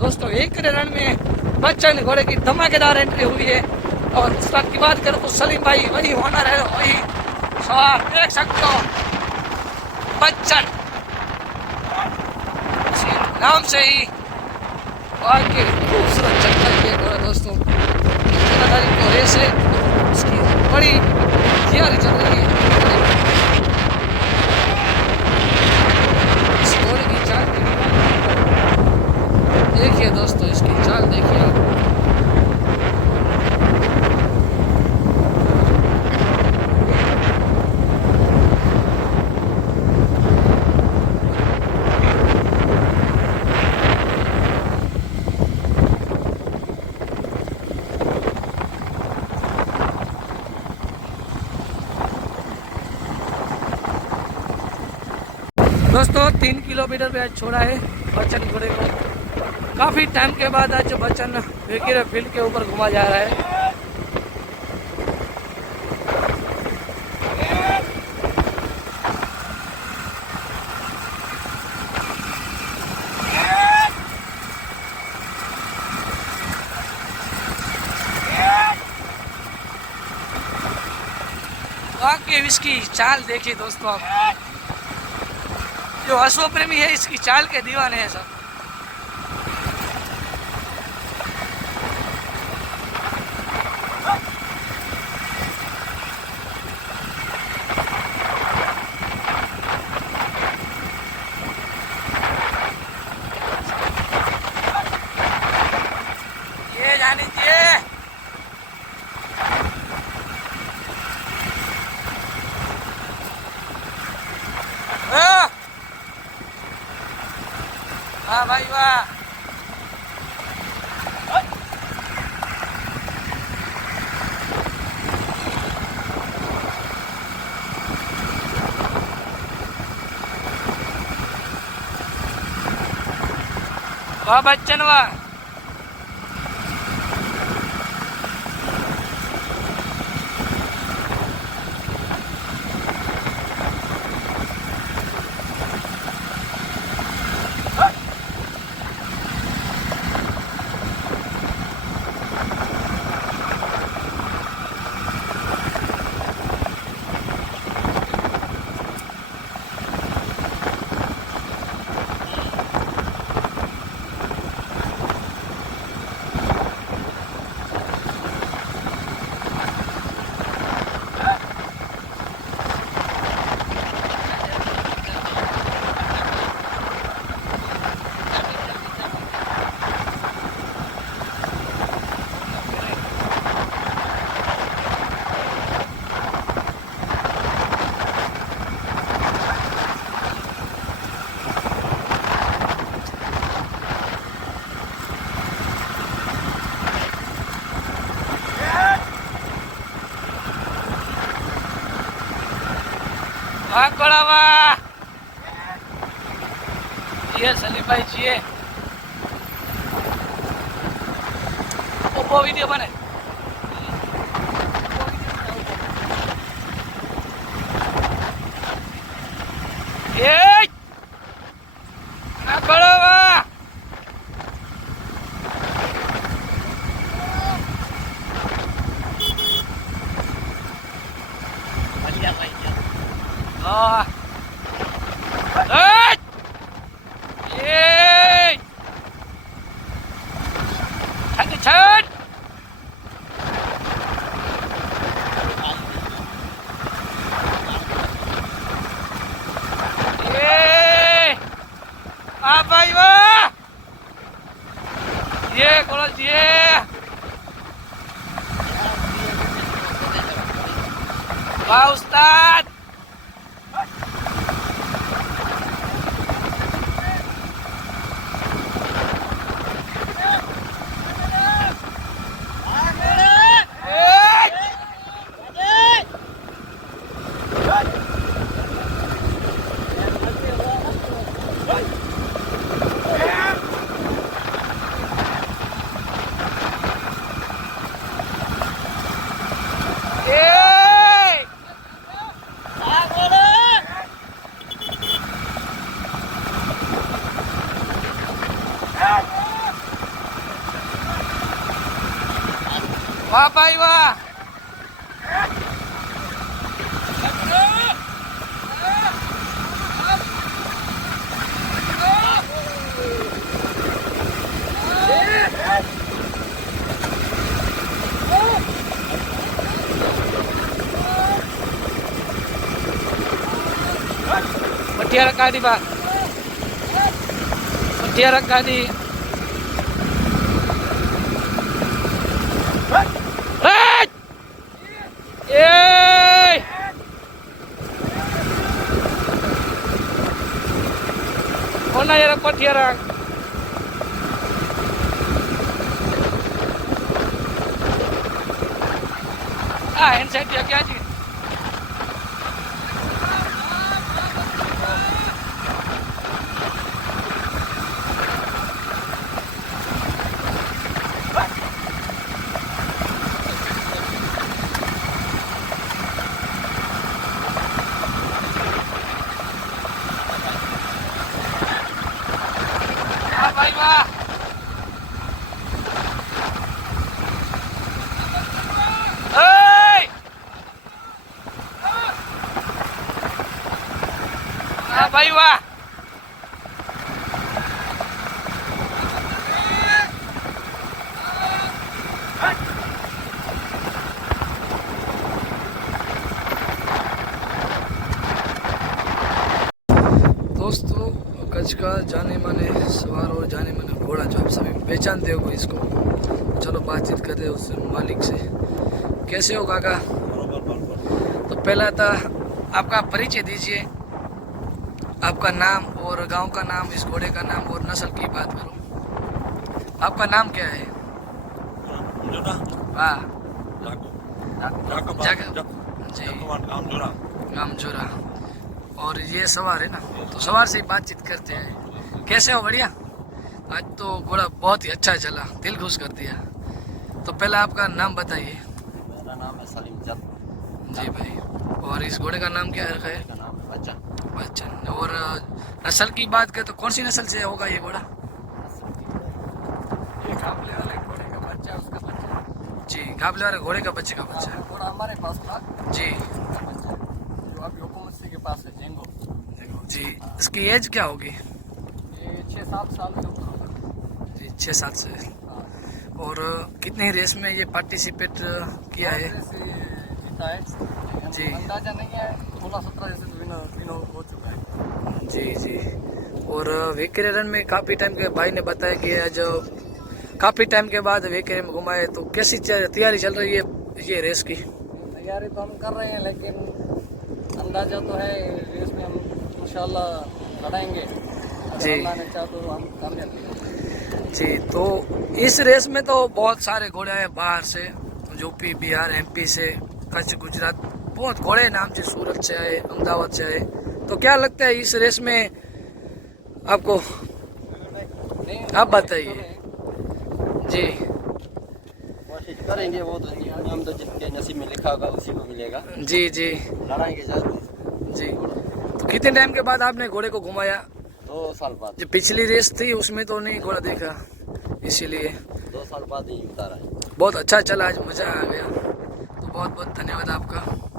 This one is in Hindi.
दोस्तों, एक रन में बच्चन घोड़े की धमाकेदार एंट्री हुई है। और उस्ताद की बात करो तो सलीम भाई वही होनर है, वही सवार देख सकते हो। बच्चन नाम से ही वाकई खूबसूरत चलता है घोड़ा दोस्तों। 15 तारीख को रेस है, उसकी बड़ी तैयारी चल रही है। इस घोड़े की चाल देखिए दोस्तों, इसकी चाल देखिए आप। दोस्तों 3 किलोमीटर पे आज छोड़ा है बच्चन घोड़े को। काफी टाइम के बाद आज बच्चन फील्ड के ऊपर घुमा जा रहा है। वाकई इसकी चाल देखिए दोस्तों आप। जो अश्व प्रेमी है इसकी चाल के दीवाने हैं सब। ये जानी चाहिए। हाँ भाई वाह। वाह बच्चन वाह। वाह ये सलीम भाई जी वो वीडियो बने। ये बड़ा वाह। हाँ ये छट ये भाई वाह। ये कोलज ये वाह उस्ताद। वाह भाई वाह। Mutiara kadi Pak. Mutiara kadi. Hei! Yeay! Mana ya mutiara? Inside dia क्या जी? भाई वाह। भाई वाह। दोस्तों कच्छ का जाने माने सवार और जाने माने घोड़ा जो आप सभी पहचानते हो इसको, चलो बातचीत करते हैं उस मालिक से। कैसे हो काका? तो पहला था आपका परिचय दीजिए, आपका नाम और गांव का नाम, इस घोड़े का नाम और नस्ल की बात करो। आपका नाम क्या है? हाँ जी, गाम जोरा। और ये सवार है ना, तो सवार से बातचीत करते हैं। कैसे हो? बढ़िया। आज तो घोड़ा बहुत ही अच्छा चला, दिल खुश कर दिया। तो पहले आपका नाम बताइए। मेरा नाम है सलीम जद। जी भाई। और इस घोड़े का नाम क्या रखा है? नाम है बच्चन। बच्चन। और नस्ल की बात करें तो कौन सी नस्ल से होगा ये घोड़ा? ये घापले वाले घोड़े का बच्चा, उसका बच्चा। जी, घापले वाले घोड़े का बच्चे का बच्चा। घोड़ा हमारे पास था जी जो अभी हुकूमत सिंह के पास है, जेंगो। जी। इसकी एज क्या होगी? ये 6-7 साल के ऊपर होगा। जी 6-7 से। हाँ। और कितनी रेस में ये पार्टिसिपेट किया है? जीता है जी। अंदाजा नहीं है, 16-17 जैसे विनर हो चुका है। जी जी। और वेकेरे रन में काफ़ी टाइम के भाई ने बताया कि आज काफ़ी टाइम के बाद वेकेरे में घुमाए, तो कैसी तैयारी चल रही है ये रेस की? तैयारी तो हम कर रहे हैं, लेकिन अंदाजा तो है रेस में हम इंशाल्लाह लड़ाएंगे। जी। अल्लाह ने चाहा तो हम कामयाब। जी। तो इस रेस में तो बहुत सारे घोड़े आए बाहर से, यूपी, बिहार, एमपी से, कच्छ, गुजरात, बहुत घोड़े नाम से, सूरत से आए, अहमदाबाद से आए। तो क्या लगता है इस रेस में आपको? आप बताइए। जी। कोशिश करेंगे, वो तो नाम तो जिसके नसीब में लिखा होगा उसी को मिलेगा। जी जी। लड़ाएंगे जल्दी। जी। तो कितने टाइम के बाद आपने घोड़े को घुमाया? 2 साल बाद। जो पिछली रेस थी उसमें तो नहीं घोड़ा देखा, इसीलिए 2 साल बाद ही उतारा है। बहुत अच्छा चला, आज मज़ा आ गया। तो बहुत बहुत धन्यवाद आपका।